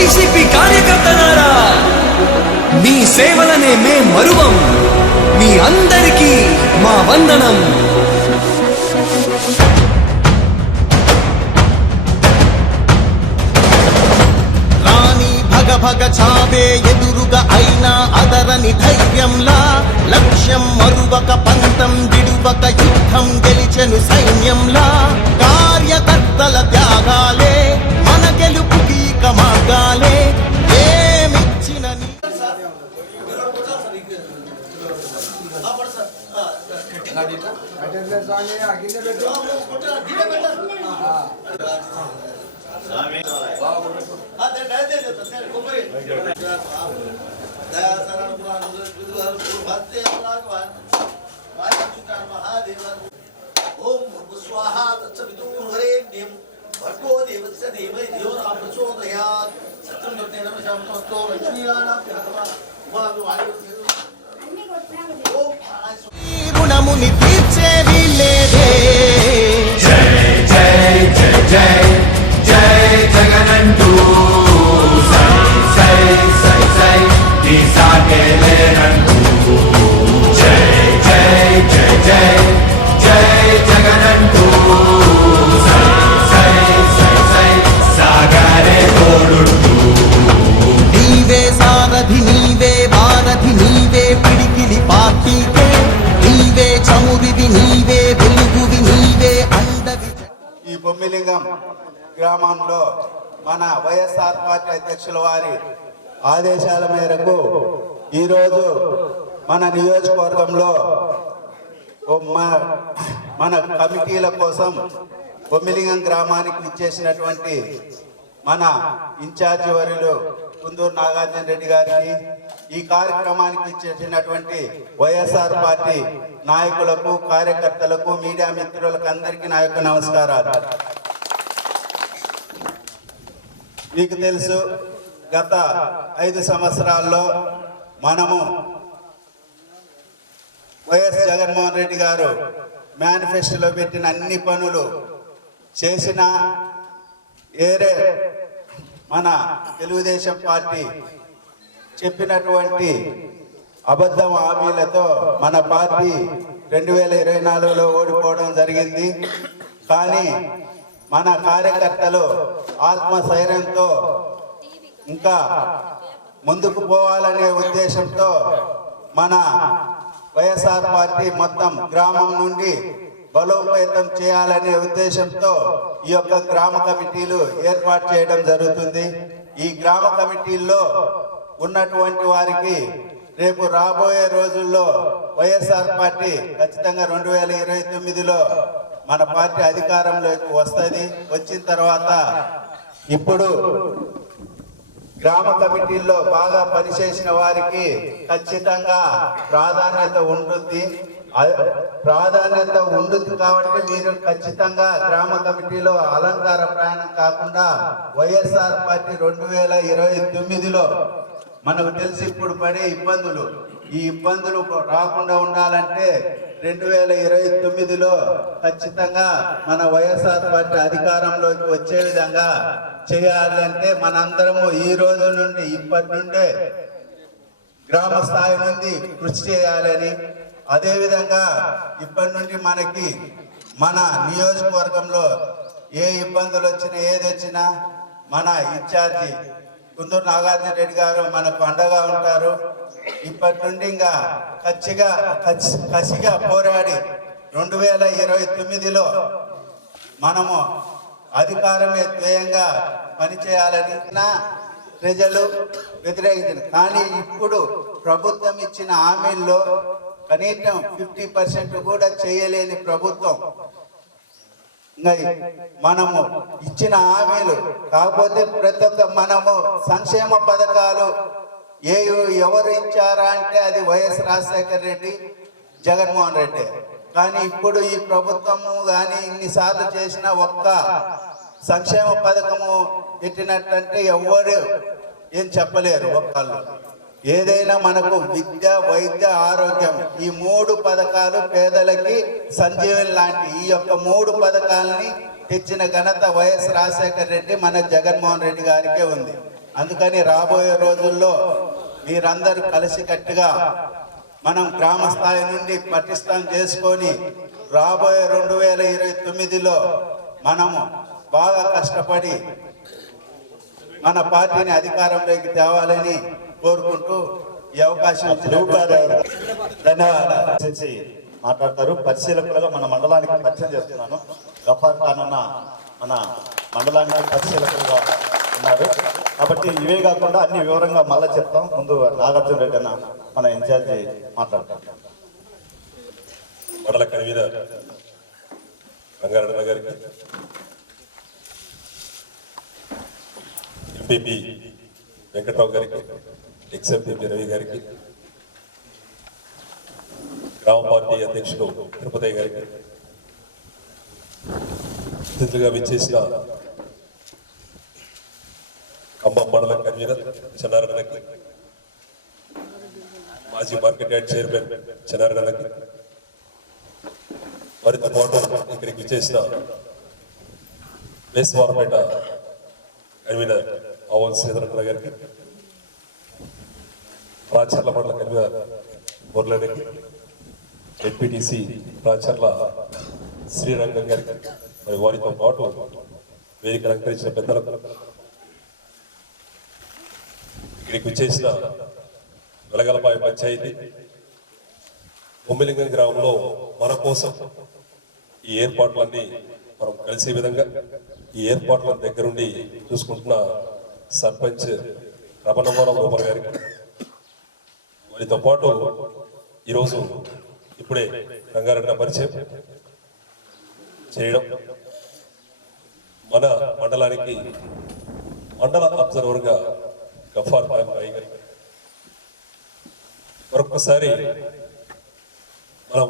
YCP కార్యకర్తలారా, మీ సేవలనే మే మరువం. మీ అందరికీ మా వందనం. భగ చావే ఎదురుగా అయినా అదరని ధైర్యంలా, లక్ష్యం మరువక పంతం విడువక యుద్ధం గెలిచెను సైన్యంలా. కార్యకర్తల త్యాగాలే మన గెలుపుకి ఇక మార్గాలే. ఏమిచ్చిన ఓం స్వాహా తత్సవితుర్వరేణ్యం భర్గో దేవస్య ధీమహి ధియో నః ప్రచోదయాత్. సత్యం దుర్గే నమః శాంతోస్తో లక్ష్మీనారాయణ రుణముని తీర్చే వీళ్ళేదే. జై జై జై జై జై జగనంటూ సై సై సై సై ఈ సాగేలేనంటూ. జై జై జై జై జై జగనంటూ సై సై సై సై సాగరే తోడుంటూ. నీవే సారథి నీవే వారధి నీవే పిడికిలి పార్టీకే. నీవే చమురివి నీవే వెలుగువి నీవే అండవి. ఈ బొమ్మిలింగం గ్రామంలో మన వైఎస్ఆర్ పార్టీ అధ్యక్షుల వారి ఆదేశాల మేరకు ఈరోజు మన నియోజకవర్గంలో మన కమిటీల కోసం బొమ్మిలింగం గ్రామానికి ఇచ్చేసినటువంటి మన ఇన్ఛార్జి వర్యులు కుందూరు నాగార్జున రెడ్డి గారికి, ఈ కార్యక్రమానికి ఇచ్చేసినటువంటి వైఎస్ఆర్ పార్టీ నాయకులకు, కార్యకర్తలకు, మీడియా మిత్రులకు అందరికీ నా యొక్క నమస్కారాలు. మీకు తెలుసు, గత 5 సంవత్సరాల్లో మనము వైఎస్ జగన్మోహన్ రెడ్డి గారు మేనిఫెస్టోలో పెట్టిన అన్ని పనులు చేసిన ఏరే మన తెలుగుదేశం పార్టీ చెప్పినటువంటి అబద్ధం హామీలతో మన పార్టీ 2024లో ఓడిపోవడం జరిగింది. కానీ మన కార్యకర్తలు ఆత్మస్థైర్యంతో ఇంకా ముందుకు పోవాలనే ఉద్దేశంతో మన వైఎస్ఆర్ పార్టీ మొత్తం గ్రామం నుండి బలోపేతం చేయాలనే ఉద్దేశంతో ఈ యొక్క గ్రామ కమిటీలు ఏర్పాటు చేయడం జరుగుతుంది. ఈ గ్రామ కమిటీల్లో ఉన్నటువంటి వారికి రేపు రాబోయే రోజుల్లో వైఎస్ఆర్ పార్టీ ఖచ్చితంగా 2029లో మన పార్టీ అధికారంలోకి వస్తుంది. వచ్చిన తర్వాత ఇప్పుడు గ్రామ కమిటీల్లో బాగా పనిచేసిన వారికి ఖచ్చితంగా ప్రాధాన్యత ఉంటుంది. ప్రాధాన్యత ఉంటుంది కాబట్టి మీరు ఖచ్చితంగా గ్రామ కమిటీలో అలంకార ప్రయాణం కాకుండా వైఎస్ఆర్ పార్టీ 2029లో మనకు తెలిసి ఇప్పుడు పడే ఇబ్బందులు, ఈ ఇబ్బందులు రాకుండా ఉండాలంటే 2029లో ఖచ్చితంగా మన వైఎస్ఆర్ పార్టీ అధికారంలోకి వచ్చే విధంగా చేయాలంటే మనందరము ఈ రోజు నుండి ఇప్పటి నుండే గ్రామ స్థాయి నుండి కృషి చేయాలని, అదేవిధంగా ఇప్పటి నుండి మనకి మన నియోజకవర్గంలో ఏ ఇబ్బందులు వచ్చినా ఏది వచ్చినా మన ఇన్ఛార్జి కుందూరు నాగార్జున రెడ్డి గారు మనకు అండగా ఉంటారు. ఇప్పటి నుండి ఇంకా కసిగా పోరాడి 2029లో మనము అధికారమే ధ్యేయంగా పనిచేయాలని ప్రజలు వ్యతిరేకించారు. కానీ ఇప్పుడు ప్రభుత్వం ఇచ్చిన హామీల్లో కనీసం 50% కూడా చేయలేని ప్రభుత్వం. మనము ఇచ్చిన హామీలు కాకపోతే ప్రతి ఒక్క మనము సంక్షేమ పథకాలు ఎవరు ఇచ్చారా అంటే అది వైఎస్ రాజశేఖర రెడ్డి, జగన్మోహన్ రెడ్డి. కానీ ఇప్పుడు ఈ ప్రభుత్వము కానీ ఇన్నిసార్లు చేసిన ఒక్క సంక్షేమ పథకము పెట్టినట్టంటే ఎవరు ఏం చెప్పలేరు ఒక్కళ్ళు. ఏదైనా మనకు విద్య, వైద్య, ఆరోగ్యం ఈ 3 పథకాలు పేదలకి సంజీవని లాంటి ఈ యొక్క 3 పథకాలని తెచ్చిన ఘనత వైఎస్ రాజశేఖర రెడ్డి, మన జగన్మోహన్ రెడ్డి గారికే ఉంది. అందుకని రాబోయే రోజుల్లో మీరందరూ కలిసికట్టుగా మనం గ్రామ స్థాయి నుండి పటిష్టం చేసుకొని రాబోయే 2029లో మనము బాగా కష్టపడి మన పార్టీని అధికారంలోకి తేవాలని కోరుకుంటూ ఈ అవకాశం ఇచ్చినటువంటి ధన్యవాదాలు మాట్లాడతారు. పరిశీలకులుగా మన మండలానికి పరిచయం చేస్తున్నాను. గఫార్ ఖాన్ అన్న మన మండలానికి పరిశీలకులుగా ఉన్నారు కాబట్టి ఇవే కాకుండా అన్ని వివరంగా మళ్ళీ చెప్తాం. ముందు నాగార్జున రెడ్డి అన్న మన ఇన్ఛార్జి మాట్లాడతారు. మండల కన్వీనర్ రంగారెడ్డి గారికి, ఎంపీపీ వెంకట్రావు గారికి, ఎక్స్ఎంపీ రవి గారికి, గ్రామ పార్టీ అధ్యక్షుడు తిరుపతి గారికి, అతిథులుగా విచ్చేసిన ఖమ్మం మండల కన్వీనర్ చెన్నారెడ్డికి, మాజీ మార్కెట్ యార్డ్ చైర్మన్ చెన్నారెడ్డికి, మరింత పాటు ఇక్కడికి విచ్చేసిన వేసవారపేట కన్వీనర్ ఆవల్ శ్రీధరన్న గారికి, రాచర్ల మండల కన్వీనర్ మురళికి, జెడ్పీటీసీ రాచర్ల శ్రీరంగం గారికి, మరి వారితో పాటు వేదిక అలంకరించిన పెద్దలకు, ఇక్కడికి వచ్చేసిన వెలగలపాయ పంచాయతీ బొమ్మిలింగం గ్రామంలో మన కోసం ఈ ఏర్పాట్లన్నీ మనం కలిసే విధంగా ఈ ఏర్పాట్ల దగ్గరుండి చూసుకుంటున్న సర్పంచ్ రమణవరం రూపర్ గారికి, వారితో పాటు ఈరోజు ఇప్పుడే రంగారెడ్డి పరిచయం చేయడం, మన మండలానికి మండల అబ్జర్వర్గా గఫార్ ఖాన్ భాయ్ గారు, మరొకసారి మనం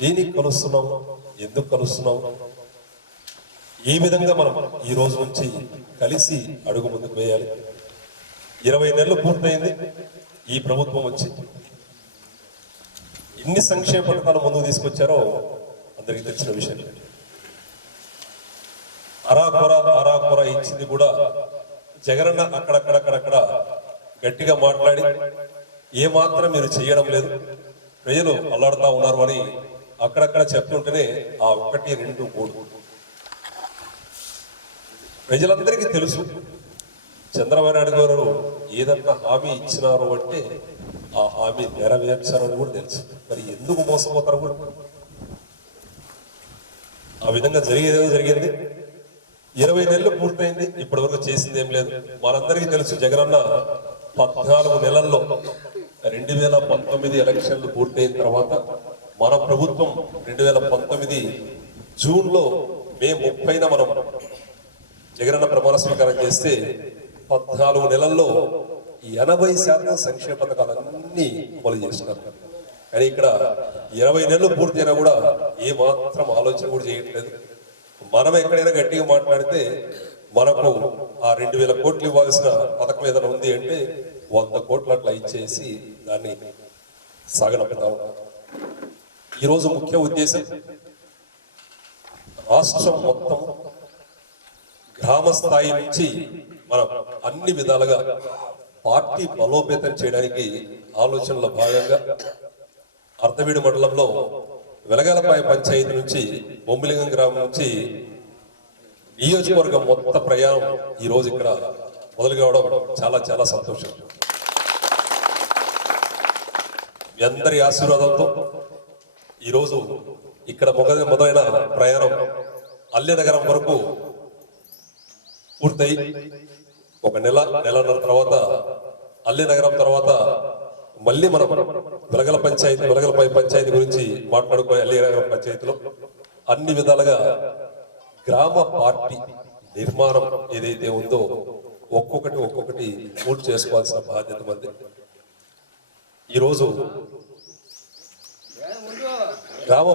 దేనికి కలుస్తున్నాం, ఎందుకు కలుస్తున్నాం, ఏ విధంగా మనం ఈ రోజు నుంచి కలిసి అడుగు ముందుకు వేయాలి. 20 నెలలు పూర్తయింది ఈ ప్రభుత్వం వచ్చి. ఎన్ని సంక్షేమ పథకాలు ముందుకు తీసుకొచ్చారో అందరికీ తెలిసిన విషయం. అరాకొర ఇచ్చింది కూడా జగనన్న అక్కడక్కడ గట్టిగా మాట్లాడి ఏమాత్రం మీరు చేయడం లేదు, ప్రజలు అల్లాడుతూ ఉన్నారు అని అక్కడక్కడ చెప్తుంటేనే ఆ 1, 2, 3 ప్రజలందరికీ తెలుసు. చంద్రబాబు నాయుడు గారు ఏదన్నా హామీ ఇచ్చినారు అంటే ఆ హామీ నెరవేర్చారని కూడా తెలుసు. మరి ఎందుకు మోసపోతారు కూడా? ఆ విధంగా జరిగింది. 20 నెలలు పూర్తయింది, ఇప్పటి వరకు చేసింది ఏం లేదు. మనందరికీ తెలుసు జగనన్న 14 నెలల్లో 2019 ఎలక్షన్లు పూర్తయిన తర్వాత మన ప్రభుత్వం 2019 జూన్లో మే 30న మనం జగనన్న ప్రమాణ స్వీకారం చేస్తే 14 నెలల్లో 80% సంక్షేమ పథకాలన్నీ అమలు చేస్తున్నారు. కానీ ఇక్కడ 20 నెలలు పూర్తయినా కూడా ఏ మాత్రం ఆలోచన కూడా చేయట్లేదు. మనం ఎక్కడైనా గట్టిగా మాట్లాడితే మనకు ఆ 2000 కోట్లు ఇవ్వాల్సిన పథకం ఏదైనా ఉంది అంటే 100 కోట్లు అట్లా ఇచ్చేసి దాన్ని సాగనంపుతా ఉంటాం. ఈరోజు ముఖ్య ఉద్దేశం రాష్ట్రం మొత్తం గ్రామ స్థాయి నుంచి మనం అన్ని విధాలుగా పార్టీ బలోపేతం చేయడానికి ఆలోచనలో భాగంగా అర్ధవీడు మండలంలో వెలగలపాయ పంచాయతీ నుంచి బొమ్మిలింగం గ్రామం నుంచి నియోజకవర్గం మొత్తం ప్రయాణం ఈ రోజు ఇక్కడ మొదలు కావడం చాలా చాలా సంతోషం. మీ అందరి ఆశీర్వాదంతో ఈరోజు ఇక్కడ మొదలైన ప్రయాణం అల్లెనగరం వరకు పూర్తయి 1 నెలన్నర తర్వాత అల్లెనగరం తర్వాత మళ్ళీ మనం వెలగలపాయ పంచాయతీ గురించి మాట్లాడుకునే అల్లెనగరం పంచాయతీలో అన్ని విధాలుగా గ్రామ పార్టీ నిర్మాణం ఏదైతే ఉందో ఒక్కొక్కటి పూర్తి చేసుకోవాల్సిన బాధ్యత మంది. ఈరోజు గ్రామ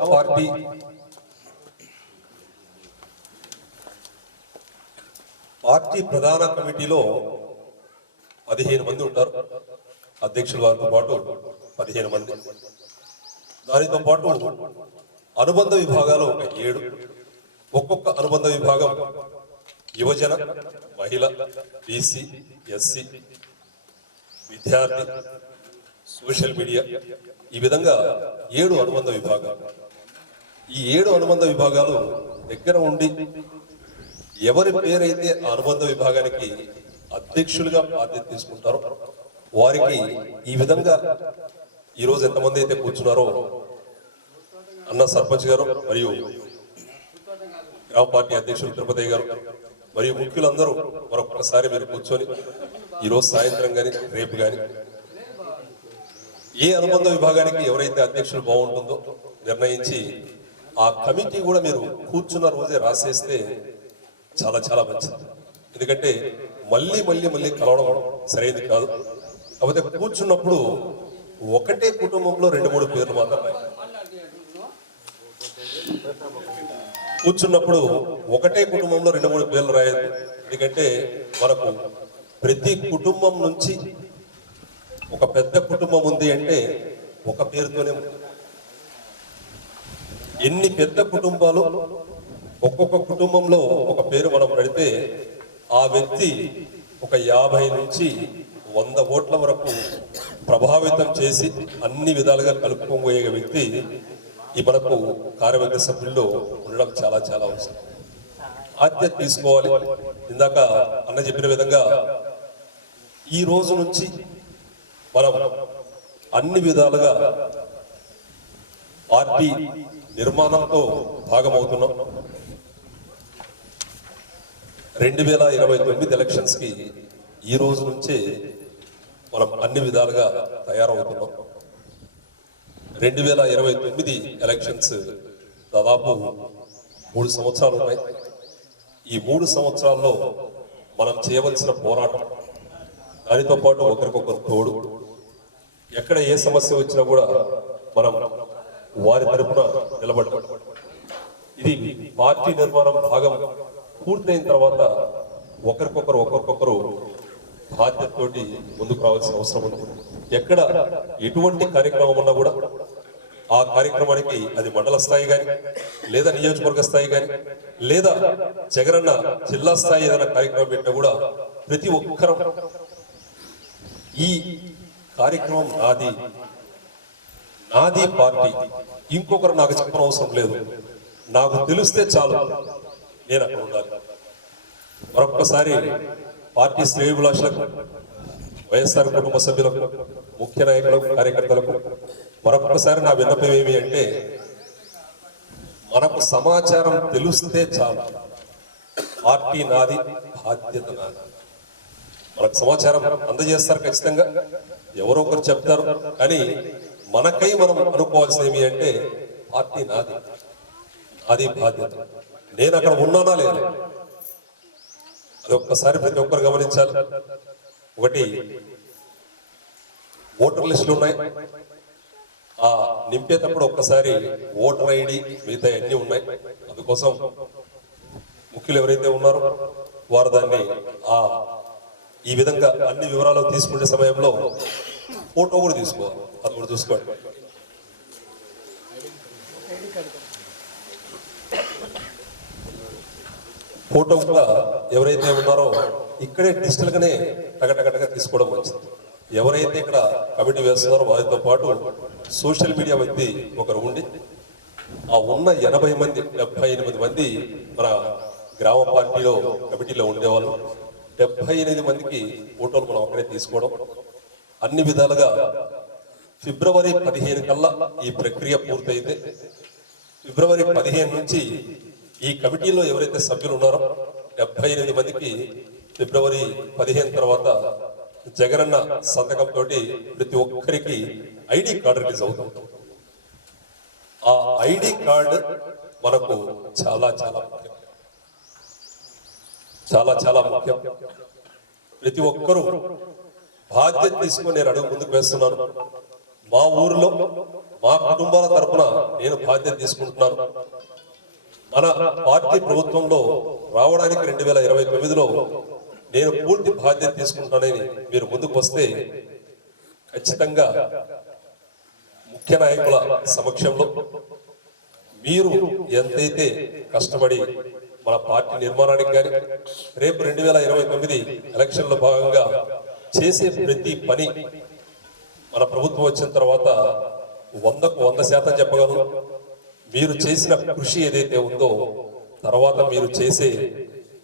పార్టీ ప్రధాన కమిటీలో 15 మంది ఉంటారు. అధ్యక్షుల వారితో పాటు 15 మంది. దానితో పాటు అనుబంధ విభాగాలు 7. ఒక్కొక్క అనుబంధ విభాగం యువజన, మహిళ, బీసీ, ఎస్సీ, విద్యార్థి, సోషల్ మీడియా, ఈ విధంగా 7 అనుబంధ విభాగాలు. ఈ 7 అనుబంధ విభాగాలు దగ్గర ఉండి ఎవరి పేరైతే ఆ అనుబంధ విభాగానికి అధ్యక్షులుగా బాధ్యత తీసుకుంటారో వారికి ఈ విధంగా ఈరోజు ఎంతమంది అయితే కూర్చున్నారో అన్న సర్పంచ్ గారు మరియు గ్రామ పార్టీ అధ్యక్షులు తిరుపతి గారు మరియు ముఖ్యులందరూ మరొకసారి మీరు కూర్చొని ఈరోజు సాయంత్రం కానీ రేపు కానీ ఏ అనుబంధ విభాగానికి ఎవరైతే అధ్యక్షులు బాగుంటుందో నిర్ణయించి ఆ కమిటీ కూడా మీరు కూర్చున్న రోజే రాసేస్తే చాలా చాలా మంచిది. ఎందుకంటే మళ్ళీ కలవడం సరైనది కాదు. కాకపోతే కూర్చున్నప్పుడు ఒకటే కుటుంబంలో 2-3 పేర్లు మాత్రం రాయాలి. కూర్చున్నప్పుడు ఒకటే కుటుంబంలో 2-3 పేర్లు రాయదు. ఎందుకంటే మనకు ప్రతి కుటుంబం నుంచి ఒక పెద్ద కుటుంబం ఉంది అంటే ఒక పేరుతోనే ఉంది. ఎన్ని పెద్ద కుటుంబాలు ఒక్కొక్క కుటుంబంలో ఒక పేరు మనం పెడితే ఆ వ్యక్తి ఒక 50 నుంచి 100 ఓట్ల వరకు ప్రభావితం చేసి అన్ని విధాలుగా కలుపుకోబోయే వ్యక్తి ఈ మనకు కార్యవర్గ సభ్యుల్లో ఉండడం చాలా చాలా అవసరం. ఆద్యత తీసుకోవాలి. ఇందాక అన్న చెప్పిన విధంగా ఈ రోజు నుంచి మనం అన్ని విధాలుగా పార్టీ నిర్మాణంతో భాగమవుతున్నాం. 2029 ఎలక్షన్స్ కి ఈ రోజు నుంచే మనం అన్ని విధాలుగా తయారవుతున్నాం. 2029 ఎలక్షన్స్ దాదాపు 3 సంవత్సరాలు ఉన్నాయి. ఈ 3 సంవత్సరాల్లో మనం చేయవలసిన పోరాటం, దానితో పాటు ఒకరికొకరు తోడు, ఎక్కడ ఏ సమస్య వచ్చినా కూడా మనం వారి తరపున నిలబడతాం. ఇది పార్టీ నిర్మాణం భాగం పూర్తయిన తర్వాత ఒకరికొకరు బాధ్యతతోటి ముందుకు రావాల్సిన అవసరం ఉంది. ఎక్కడ ఎటువంటి కార్యక్రమం ఉన్నా కూడా ఆ కార్యక్రమానికి అది మండల స్థాయి కానీ లేదా నియోజకవర్గ స్థాయి కానీ లేదా జగనన్న జిల్లా స్థాయి ఏదైనా కార్యక్రమం పెట్టినా కూడా ప్రతి ఒక్కరం ఈ కార్యక్రమం నాది పార్టీ, ఇంకొకరు నాకు చెప్పిన అవసరం లేదు, నాకు తెలిస్తే చాలు, నేను అక్కడ ఉండాలి. మరొక్కసారి పార్టీ శ్రేయోభిలాషులకు, వైఎస్ఆర్ కుటుంబ సభ్యులకు, ముఖ్య నాయకులకు, కార్యకర్తలకు మరొక్కసారి నా విన్నపం ఏమి అంటే, మనకు సమాచారం తెలిస్తే చాలు, పార్టీ నాది, బాధ్యత నాది. మనకు సమాచారం అందజేస్తారు ఖచ్చితంగా, ఎవరో ఒకరు చెప్తారు, కానీ మనకై మనం అనుకోవాల్సింది ఏమి అంటే పార్టీ నాది, అది బాధ్యత. నేను అక్కడ ఉన్నానా లేదా అది ఒక్కసారి ప్రతి ఒక్కరు గమనించాలి. ఒకటి, ఓటర్ లిస్టులు ఉన్నాయి, ఆ నింపేటప్పుడు ఒక్కసారి ఓటర్ ఐడి మిగతా అన్ని ఉన్నాయి. అందుకోసం ముఖ్యులు ఎవరైతే ఉన్నారో వారు దాన్ని ఈ విధంగా అన్ని వివరాలు తీసుకునే సమయంలో ఫోటో కూడా తీసుకోవాలి, అది కూడా చూసుకోండి. ఫోటో కూడా ఎవరైతే ఉన్నారో ఇక్కడే డిజిటల్ గానే టగటగటగా తీసుకోవడం మంచిది. ఎవరైతే ఇక్కడ కమిటీ వేస్తున్నారో వారితో పాటు సోషల్ మీడియా వ్యక్తి ఒకరు ఉండి ఆ ఉన్న 80 మంది 78 మంది మన గ్రామ పార్టీలో కమిటీలో ఉండేవాళ్ళు 78 మందికి ఫోటోలు మనం అక్కడే తీసుకోవడం. అన్ని విధాలుగా ఫిబ్రవరి 15 కల్లా ఈ ప్రక్రియ పూర్తయితే ఫిబ్రవరి 15 నుంచి ఈ కమిటీలో ఎవరైతే సభ్యులు ఉన్నారో 78 మందికి ఫిబ్రవరి 15 తర్వాత జగనన్న సంతకంతో ప్రతి ఒక్కరికి ఐడి కార్డు రిలీజ్ అవుతుంది. ఆ ఐడి కార్డు మనకు చాలా చాలా ముఖ్యం, చాలా చాలా ముఖ్యం. ప్రతి ఒక్కరూ బాధ్యత తీసుకుని నేను అడుగు ముందుకు వేస్తున్నాను. మా ఊరిలో మా కుటుంబాల తరఫున నేను బాధ్యత తీసుకుంటున్నాను. మన పార్టీ ప్రభుత్వంలో రావడానికి 2029లో నేను పూర్తి బాధ్యత తీసుకుంటానని మీరు ముందుకు వస్తే ఖచ్చితంగా ముఖ్య నాయకుల సమక్షంలో మీరు ఎంతైతే కష్టపడి మన పార్టీ నిర్మాణానికి కానీ రేపు 2029 ఎలక్షన్లో భాగంగా చేసే ప్రతి పని మన ప్రభుత్వం వచ్చిన తర్వాత 100% చెప్పగలను. మీరు చేసిన కృషి ఏదైతే ఉందో తర్వాత మీరు చేసే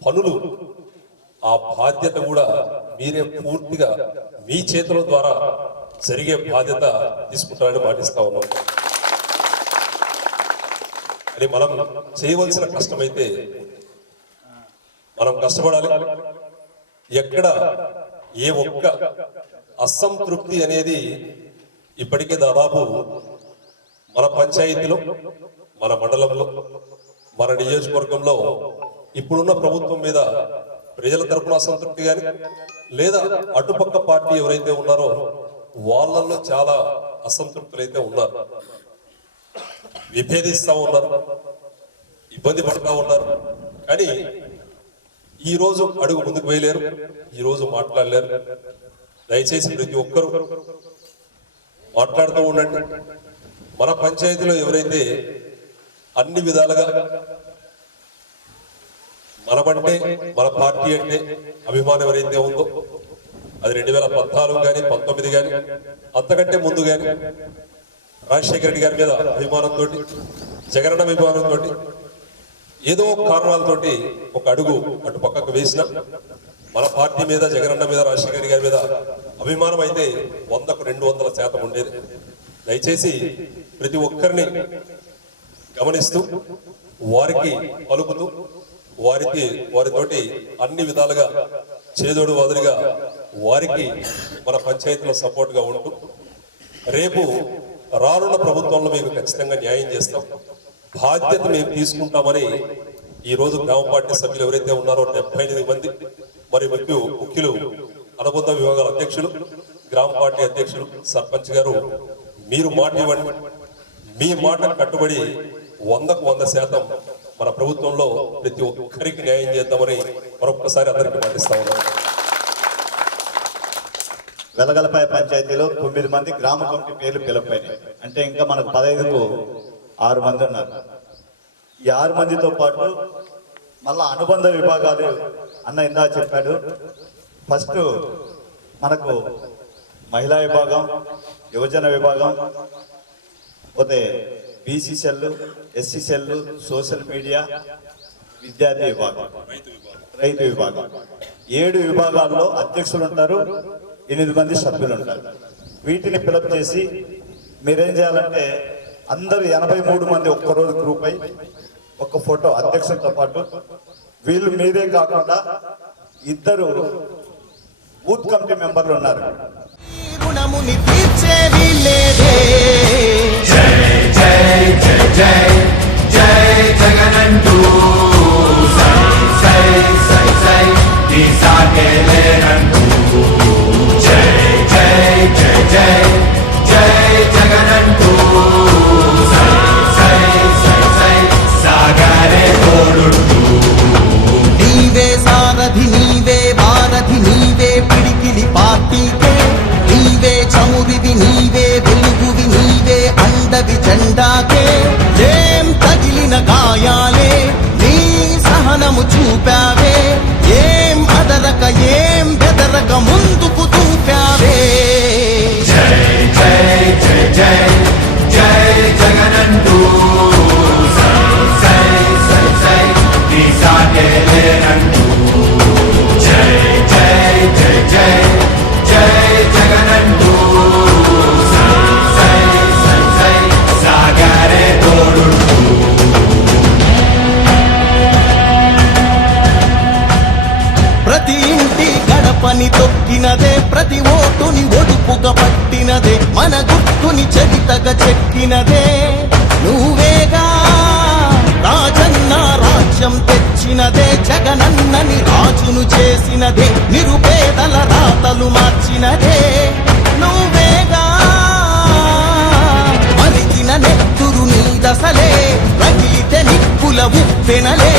పనులు ఆ బాధ్యత కూడా మీరే పూర్తిగా మీ చేతుల ద్వారా జరిగే బాధ్యత తీసుకుంటారని మాటిస్తా ఉన్నాం. అని మనం చేయవలసిన కష్టమైతే మనం కష్టపడాలి. ఎక్కడ ఏ ఒక్క అసంతృప్తి అనేది ఇప్పటికే దాదాపు మన పంచాయతీలో, మన మండలంలో, మన నియోజకవర్గంలో ఇప్పుడున్న ప్రభుత్వం మీద ప్రజల తరపున అసంతృప్తి కానీ లేదా అటుపక్క పార్టీ ఎవరైతే ఉన్నారో వాళ్ళల్లో చాలా అసంతృప్తులు అయితే ఉన్నారు. విభేదిస్తా ఉన్నారు, ఇబ్బంది పడుతూ ఉన్నారు. కానీ ఈ రోజు అడుగు ముందుకు వేయలేరు, ఈ రోజు మాట్లాడలేరు. దయచేసి ప్రతి ఒక్కరూ మాట్లాడుతూ ఉండండి. మన పంచాయతీలో ఎవరైతే అన్ని విధాలుగా మనమంటే మన పార్టీ అంటే అభిమానం ఎవరైతే ఉందో అది 2014 కానీ 19 కానీ అంతకంటే ముందు కానీ రాజశేఖర రెడ్డి గారి మీద అభిమానంతో, జగనన్న అభిమానంతో ఏదో కారణాలతోటి ఒక అడుగు అటు పక్కకు వేసిన మన పార్టీ మీద, జగనన్న మీద, రాజశేఖర రెడ్డి గారి మీద అభిమానం అయితే 100కు 200% ఉండేది. దయచేసి ప్రతి ఒక్కరిని గమనిస్తూ వారికి పలుకుతూ వారితోటి అన్ని విధాలుగా చేదోడు వాదులుగా వారికి మన పంచాయతీలో సపోర్ట్ గా ఉంటూ రేపు రానున్న ప్రభుత్వంలో మీకు ఖచ్చితంగా న్యాయం చేస్తాం, బాధ్యత మేము తీసుకుంటామని ఈ రోజు గ్రామ పార్టీ సభ్యులు ఎవరైతే ఉన్నారో 78 మంది, మరి ముఖ్యులు అనుబంధ విభాగాల అధ్యక్షులు, గ్రామ పార్టీ అధ్యక్షులు, సర్పంచ్ గారు మీరు మాట ఇవ్వండి. మీ మాట కట్టుబడి 100కు 100% మన ప్రభుత్వంలో ప్రతి ఒక్కరికి న్యాయం చేద్దామని మరొక్కసారి అందరికీ మాటిస్తా ఉన్నాం. వెలగలపాయ పంచాయతీలో 9 మంది గ్రామ కమిటీ పేర్లు పిలుపుపోయినాయి. అంటే ఇంకా మనకు 15కు 6 మంది ఉన్నారు. ఈ 6 మందితో పాటు మళ్ళా అనుబంధ విభాగాలు అన్న ఇందా చెప్పాడు. ఫస్ట్ మనకు మహిళా విభాగం, యువజన విభాగం, పోతే BC cell, SC cell, social media, విద్యార్థి విభాగం, రైతు విభాగం, 7 విభాగాల్లో అధ్యక్షులు ఉంటారు, 8 మంది సభ్యులు ఉంటారు. వీటిని ఫిలప్ చేసి మీరేం చేయాలంటే అందరూ 83 మంది ఒక్కరోజు గ్రూప్ అయి ఒక ఫోటో అధ్యక్షులతో పాటు, వీళ్ళు మీరే కాకుండా 2 బూత్ కమిటీ మెంబర్లు ఉన్నారు. రుణముని తీర్చేది లేదే. జై జై జై జై జై జగనంటూ సై సై సై సై నీ సాగే లేనంటూ జై జై జై జై జై జగనంటూ సై సై సై సై సాగరే తోడుంటూ నీవే సారథి, నీవే వారధి, నీవే పిడికిలి పార్టీకే. నీవే చమురివి, నీవే వెలుగువి, నీవే అండవి జెండాకే. ఏం తగిలిన గాయాలే నీ సహనము చూపావే. ఏం అదరక ఏం బెదరక ముందుకు తూపావే. జై జై జై జై జై జగనంటూ సై సై సై సై నీ సాగే లేనంటూ జై జై జై జై జై జగనంటూ సై సై సై సై సాగరే తోడుంటూ ప్రతి ఇంటి గడపని తొక్కినదే, ప్రతి ఓటుని ఒడుపుగా పట్టినదే, మన గుర్తుని చరితగా చెక్కినదే నువ్వేగా. రాజన్న రాజ్యం తెచ్చినదే, జగనన్నని రాజును చేసినదే, నిరుపేదల రాతలు మార్చినదే నువ్వేగా. మరిచిన నెత్తురు నీ దశలే, రగిలితే నిప్పుల ఉప్పెనలే,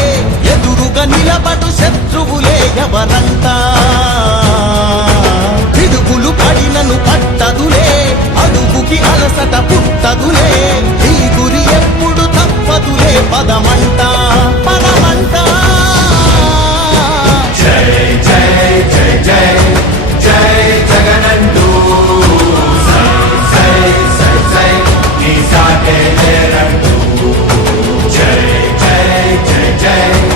ఎదురుగా నిలబడు శత్రువులే ఎవరంతా. పిడుగులు పడినను పట్టదులే, అడుగుకి అలసట పుట్టదులే, ఈ గురి ఎప్పుడు తప్పదులే. పదమంట పదమంట జై